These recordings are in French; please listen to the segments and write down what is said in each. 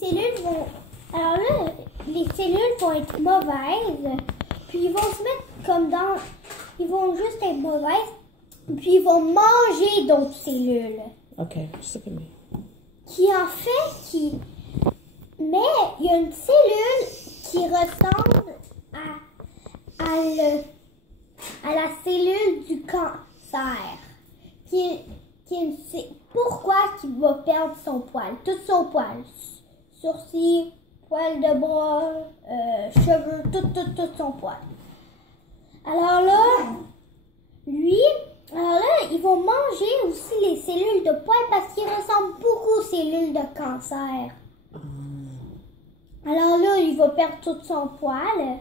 cellules vont... Alors là, les cellules vont être mauvaises, puis ils vont se mettre comme dans... Ils vont juste être mauvaises, puis ils vont manger d'autres cellules. OK, just look at me. Mais il y a une cellule qui ressemble à la cellule du cancer. Pourquoi qu'il va perdre son poil? Tout son poil. Sourcils, poil de bras, cheveux, tout son poil. Alors là, ils vont manger aussi les cellules de poil parce qu'ils ressemblent beaucoup aux cellules de cancer. Alors là, il va perdre tout son poil.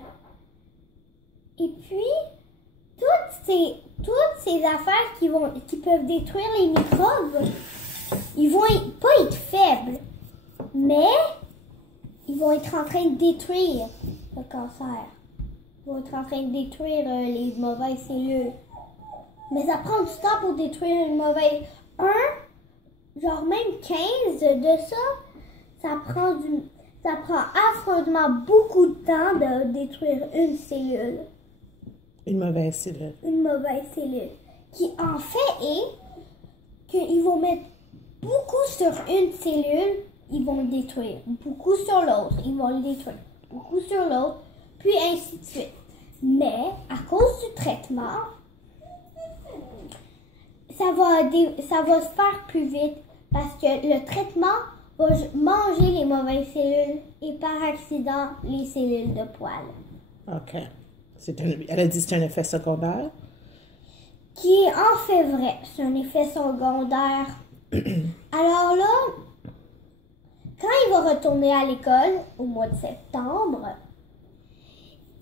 Et puis, toutes ces affaires qui peuvent détruire les microbes, ils vont pas être faibles, mais ils vont être en train de détruire le cancer. Ils vont être en train de détruire les mauvaises cellules. Mais ça prend du temps pour détruire une mauvaise... genre même 15 de ça prend affreusement beaucoup de temps de détruire une cellule. Une mauvaise cellule. Une mauvaise cellule. Qui en fait est qu'ils vont mettre beaucoup sur une cellule, ils vont le détruire. Beaucoup sur l'autre, ils vont le détruire. Beaucoup sur l'autre, puis ainsi de suite. Mais à cause du traitement, ça va se faire plus vite parce que le traitement va manger les mauvaises cellules et par accident les cellules de poil. OK. Elle a dit que c'est un effet secondaire? Qui est en fait vrai. C'est un effet secondaire. Alors là, quand il va retourner à l'école au mois de septembre,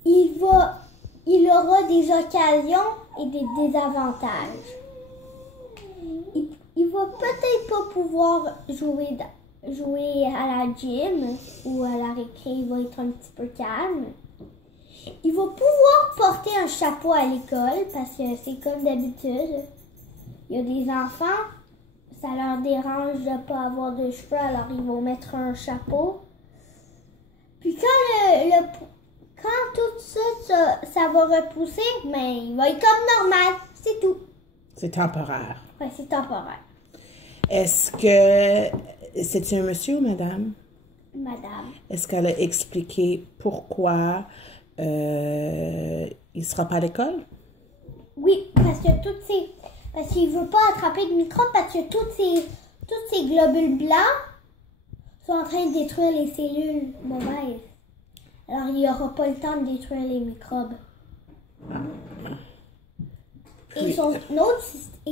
il aura des occasions et des désavantages. Il va peut-être pas pouvoir jouer à la gym ou à la récré, il va être un petit peu calme. Il va pouvoir porter un chapeau à l'école parce que c'est comme d'habitude. Il y a des enfants, ça leur dérange de ne pas avoir de cheveux, alors ils vont mettre un chapeau. Puis quand tout ça va repousser, mais il va être comme normal, c'est tout. C'est temporaire. Oui, c'est temporaire. Est-ce que c'est un monsieur ou madame? Madame. Est-ce qu'elle a expliqué pourquoi il ne sera pas à l'école? Oui, parce qu'il ne veut pas attraper de microbes parce que tous ces globules blancs sont en train de détruire les cellules mauvaises. Alors, il n'y aura pas le temps de détruire les microbes. Et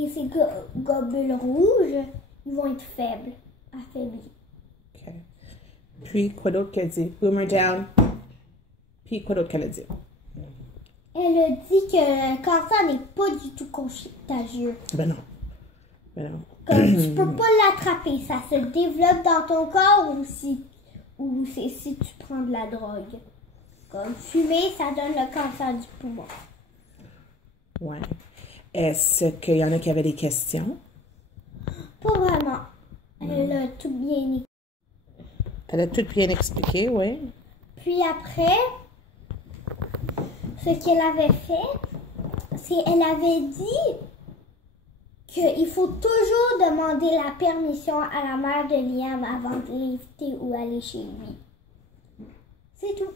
ces globules rouges, ils vont être faibles, affaiblis. OK. Puis, quoi d'autre qu'elle dit? Boomer down. Puis, quoi d'autre qu'elle a dit? Elle a dit que le cancer n'est pas du tout contagieux. Ben non. Comme tu peux pas l'attraper, ça se développe dans ton corps ou c'est si tu prends de la drogue. Comme fumer, ça donne le cancer du poumon. Ouais. Est-ce qu'il y en a qui avaient des questions? Pas vraiment. Elle a tout bien expliqué. Elle a tout bien expliqué, oui. Puis après, ce qu'elle avait fait, c'est qu'elle avait dit qu'il faut toujours demander la permission à la mère de Liam avant de l'inviter ou aller chez lui. C'est tout.